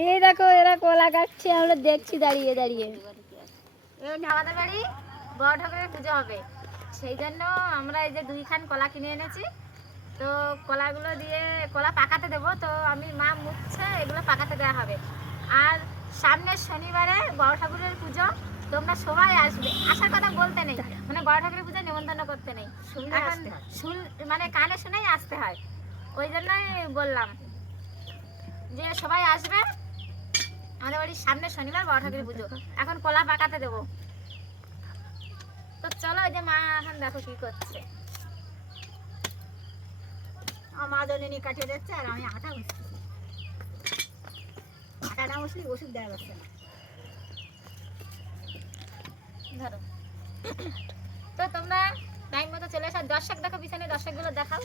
এই দেখো এরা কলা কাটছে, আমরা দেখছি দাঁড়িয়ে দাঁড়িয়ে। আমাদের বাড়ি বড় ঠাকুরের পুজো হবে, সেই জন্য আমরা এই যে 2 খান কলা কিনে এনেছি। তো কলাগুলো দিয়ে কলা পাকাতে দেবো, তো আমি মা মুছছে, এগুলো পাকাতে দেওয়া হবে। আর সামনের শনিবারে বড় ঠাকুরের পুজো, তোমরা সবাই আসবে। আসার কথা বলতে নেই, মানে বড় ঠাকুরের পুজো নিমন্ত্রণ করতে নেই, এখন মানে কানে শুনেই আসতে হয়। ওই জন্যই বললাম যে সবাই আসবে। আমাদের বাড়ির সামনে শনিবার বড় ঠাকুরের পুজো, এখন কলা পাকাতে দেবো। তো চলো, ওই যে মা এখন দেখো কি করছে। আমার মা জননী কাটিয়ে দিচ্ছে আর আমি আটা বসছি। আটাটা বসলি ওষুধ দেওয়া যাচ্ছে না। ধরো। তো তোমরা টাইম মতো চলে এসো। দর্শক দেখো, পিছনে দর্শকগুলো দেখাও।